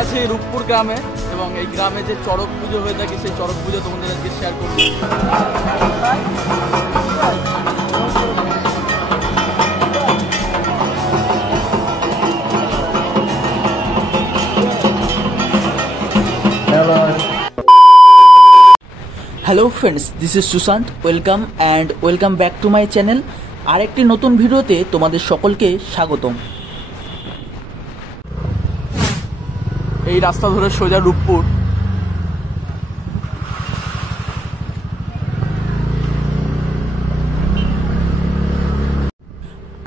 আছি রূপপুর গ্রামে এবং এই গ্রামে যে চড়ক পুজো হয়ে থাকে সেই চড়ক পুজো তোমাদের আজকে শেয়ার করব। Hello friends, this is Sushant. Welcome back to my channel. আরেকটি নতুন ভিডিওতে তোমাদের সকলকে স্বাগতম। এই রাস্তা ধরে সোজা রূপপুর।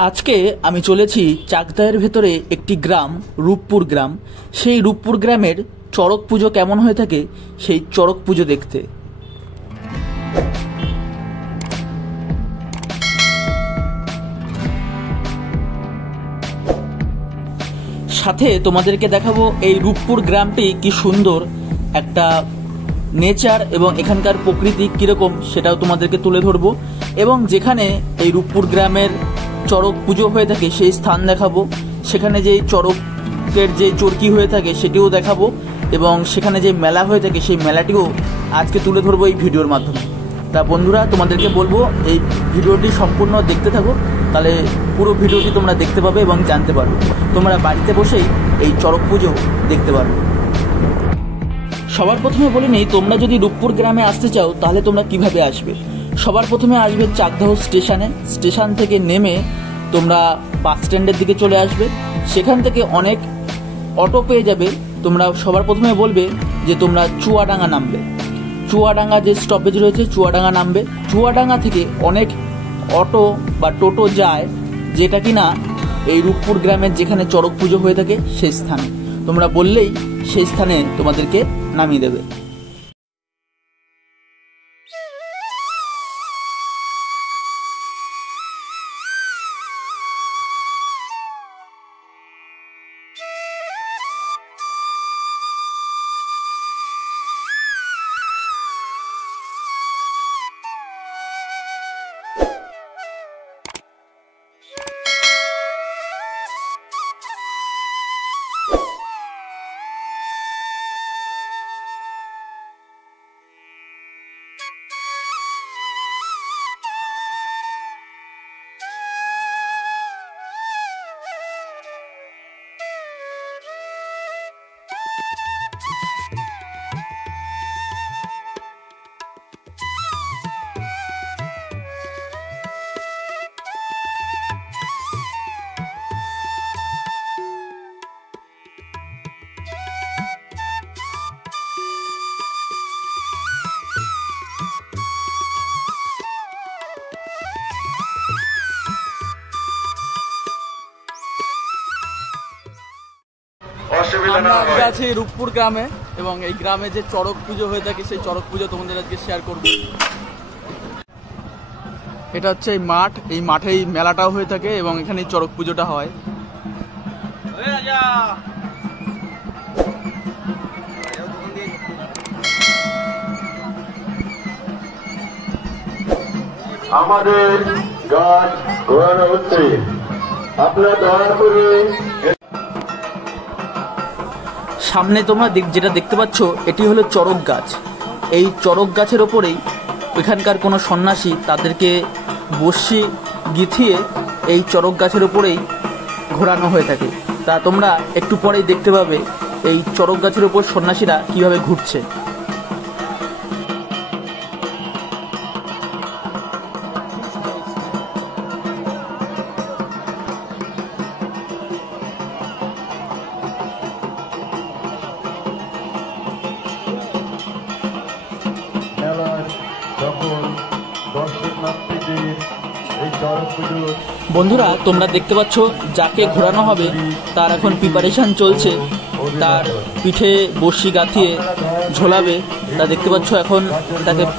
আজকে আমি চলেছি চাকদাহের ভেতরে একটি গ্রাম, রূপপুর গ্রাম। সেই রূপপুর গ্রামের চড়ক পুজো কেমন হয়ে থাকে সেই চড়ক পুজো দেখতে। সাথে তোমাদেরকে দেখাবো এই রূপপুর গ্রামটি কি সুন্দর একটা নেচার এবং এখানকার প্রকৃতি কিরকম সেটাও তোমাদেরকে তুলে ধরবো, এবং যেখানে এই রূপপুর গ্রামের চড়ক পুজো হয়ে থাকে সেই স্থান দেখাবো। সেখানে যে চড়কের যে চরকি হয়ে থাকে সেটিও দেখাবো, এবং সেখানে যে মেলা হয়ে থাকে সেই মেলাটিও আজকে তুলে ধরবো এই ভিডিওর মাধ্যমে। তা বন্ধুরা, তোমাদেরকে বলবো এই ভিডিওটি সম্পূর্ণ দেখতে থাকো, তাহলে পুরো ভিডিওটি তোমরা দেখতে পাবে এবং জানতে পারবে। তোমরা বাড়িতে বসেই এই চড়ক পুজো দেখতে পারবে। সবার প্রথমে বলে নিই, তোমরা যদি রূপপুর গ্রামে আসতে চাও তাহলে তোমরা কিভাবে আসবে। সবার প্রথমে আসবে চাকদাহ স্টেশনে। স্টেশন থেকে নেমে তোমরা বাস স্ট্যান্ডের দিকে চলে আসবে। সেখান থেকে অনেক অটো পেয়ে যাবে। তোমরা সবার প্রথমে বলবে যে তোমরা চুয়াডাঙ্গা নামবে। চুয়াডাঙ্গা যে স্টপেজ রয়েছে চুয়াডাঙ্গা নামবে। চুয়াডাঙ্গা থেকে অনেক অটো বা টোটো যায়, যেটা কিনা এই রূপপুর গ্রামের যেখানে চড়ক পুজো হয়ে থাকে সেই স্থানে। তোমরা বললেই সেই স্থানে তোমাদেরকে নামিয়ে দেবে। আমরা আজকে আছি রূপপুর গ্রামে এবং এই গ্রামে যে চড়ক পুজো হয়ে থাকে সেই চড়ক পুজো তোমাদের আজকে শেয়ার করব। এটা হচ্ছে এই মাঠ। এই মাঠেই মেলাটাও হয়ে থাকে এবং এখানেই চড়ক পুজোটা হয়। আমাদের গাছ ঘোরানো হচ্ছে, আপনারা দয়া করে। সামনে তোমরা যেটা দেখতে পাচ্ছ এটি হলো চড়ক গাছ। এই চড়ক গাছের ওপরেই এখানকার কোনো সন্ন্যাসী তাদেরকে বসি গিথিয়ে এই চড়ক গাছের ওপরেই ঘোরানো হয়ে থাকে। তা তোমরা একটু পরেই দেখতে পাবে এই চড়ক গাছের ওপর সন্ন্যাসীরা কিভাবে ঘুরছে। বন্ধুরা, তোমরা দেখতে পাচ্ছ যাকে ঘোরানো হবে তার এখন প্রিপারেশন চলছে। তার পিঠে বড়শি গাঁথিয়ে ঝোলাবে, তা দেখতে পাচ্ছ এখন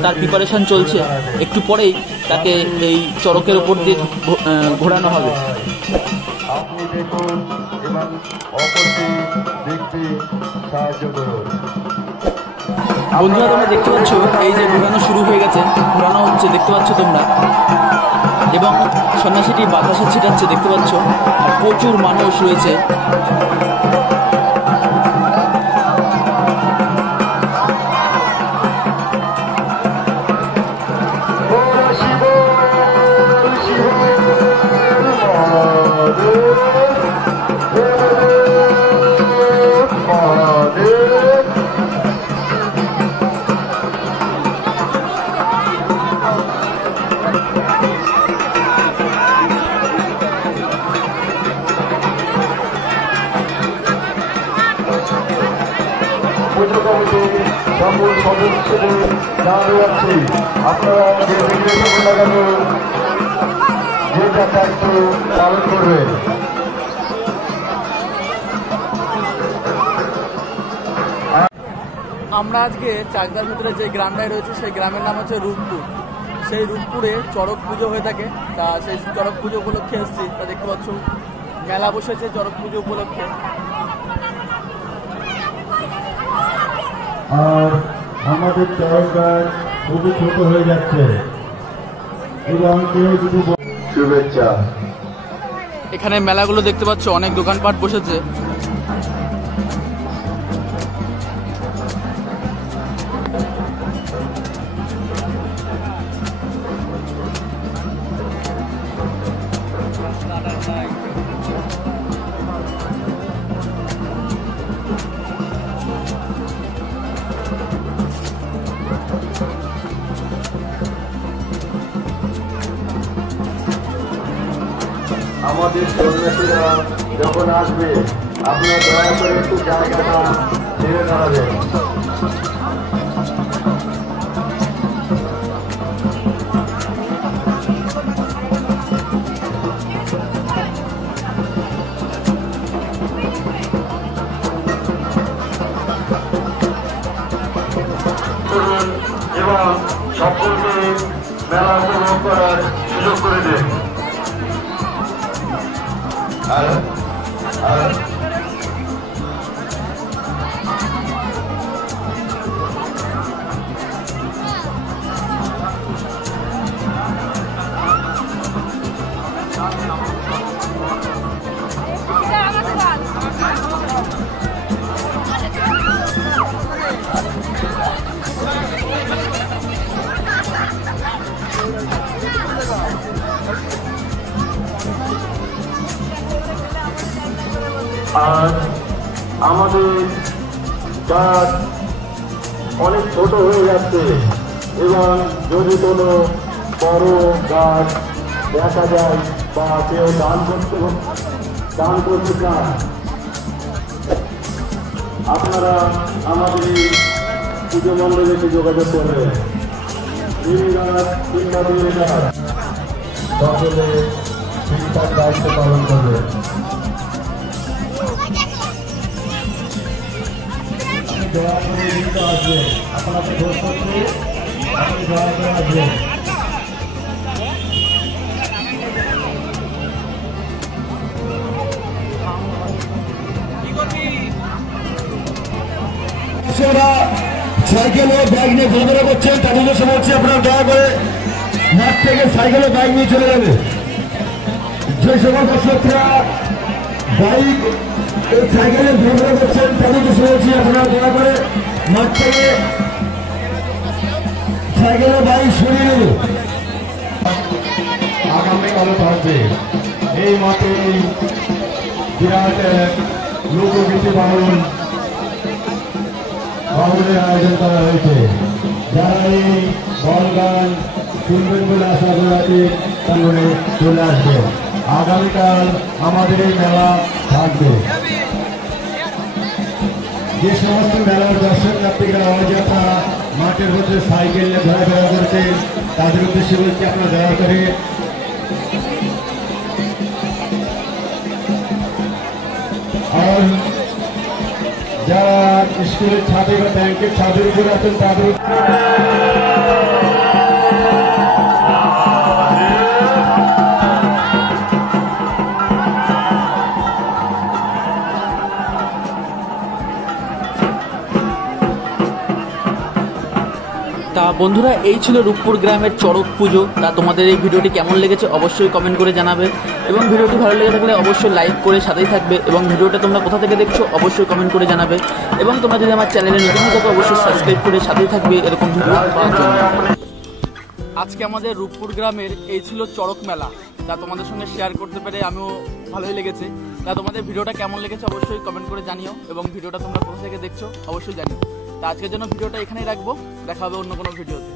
তার প্রিপারেশন চলছে। একটু পরেই তাকে এই চড়কের উপর দিয়ে ঘোরানো হবে। আপনি দেখুন এবং অপরকে দেখতে সাহায্য করুন। বন্ধুরা, তোমরা দেখতে পাচ্ছ এই যে ঘোরানো শুরু হয়ে গেছে, ঘোরানো হচ্ছে দেখতে পাচ্ছ তোমরা, এবং সন্ন্যাসীটি বাতাসা ছিটাচ্ছে দেখতে পাচ্ছ, আর প্রচুর মানুষ রয়েছে। পুজো কমিটির সকল সদস্যদের জানাতে যাচ্ছি, আপনারা যে বিঘ্নেশ লাগানো যেটা দায়িত্ব পালন করবেন। আমরা আজকে চাকদার ভিতরে যে গ্রামটায় রয়েছে সেই গ্রামের নাম হচ্ছে রূপপুর। সেই রূপপুরে চড়ক পুজো হয়ে থাকে, তা সেই চড়ক পুজো উপলক্ষে এসেছি। তা দেখতে পাচ্ছ মেলা বসেছে চড়ক পুজো উপলক্ষে। আর আমাদের চড়ক গাছ খুবই ছোট হয়ে যাচ্ছে এবং কেউ যদি শুভেচ্ছা। এখানে মেলাগুলো দেখতে পাচ্ছ, অনেক দোকানপাট বসেছে। আমাদের সন্ন্যাসীরা যখন আসবে আপনারা দয়া করে একটু জায়গাটা ছেড়ে দাঁড়াবেন। এবং সকলকে মেলা উপভোগ করার সুযোগ করে দেন। আর আমাদের গাছ অনেক ছোট হয়ে যাচ্ছে এবং যদি কোনো বড় গাছ দেখা যায় বা কেউ দান করতে চান, আপনারা আমাদের এই পুজো মণ্ডলে এসে যোগাযোগ করবেন। সকলে ঠিকঠাক দায়িত্ব পালন করবে। দয়া করে আসবেন, আপনাকে দোষ করতে আপনি দয়া করে আসবেন। সাইকেল ও ব্যাগ নিয়ে ঘোরাফেরা করছেন, তাদের জন্য বলছি আপনারা দয়া করে মাঠ থেকে সাইকেল ও ব্যাগ নিয়ে চলে যাবে। যে সকল দর্শকরা বাইক এই সাইকেলে ঘোরাফেরা করছেন তাদের জন্য বলছি আপনারা দয়া করে মাঠ থেকে সাইকেল ও বাইক সরিয়ে নেবে। আগামীকালও থাকবে এই মাঠে বিরাট লোকগীতি বাউলের আয়োজন করা হয়েছে। যারা এই বল গান শুনবেন বলে আশা করি তাহলে চলে আসবে। আগামীকাল আমাদের এই মেলা থাকবে। যে সমস্ত মেলার দর্শনার্থীরা আজ আপনারা মাঠের মধ্যে সাইকেল নিয়ে ঘোরাফেরা করছেন তাদের উদ্দেশ্যে বলছি আপনারা দয়া করে আর যারা স্কুলের ছাদে বা ব্যাংকের ছাদের উপরে আছেন তাদের তা বন্ধুরা, এই ছিল রূপপুর গ্রামের চড়ক পুজো। তা তোমাদের এই ভিডিওটি কেমন লেগেছে অবশ্যই কমেন্ট করে জানাবে, এবং ভিডিওটি ভালো লেগে থাকলে অবশ্যই লাইক করে সাথেই থাকবে, এবং ভিডিওটা তোমরা কোথা থেকে দেখছো অবশ্যই কমেন্ট করে জানাবে, এবং তোমরা যদি আমার চ্যানেলে নতুন হয়ে থাকো অবশ্যই সাবস্ক্রাইব করে সাথেই থাকবে এরকম ভিডিও পাওয়ার জন্য। আজকে আমাদের রূপপুর গ্রামের এই ছিল চড়ক মেলা। তা তোমাদের সঙ্গে শেয়ার করতে পেরে আমিও ভালোই লেগেছে। তা তোমাদের ভিডিওটা কেমন লেগেছে অবশ্যই কমেন্ট করে জানিও, এবং ভিডিওটা তোমরা কোথা থেকে দেখছো অবশ্যই জানিও। তা আজকের জন্য ভিডিওটা এখানেই রাখবো, দেখা হবে অন্য কোনো ভিডিওতে।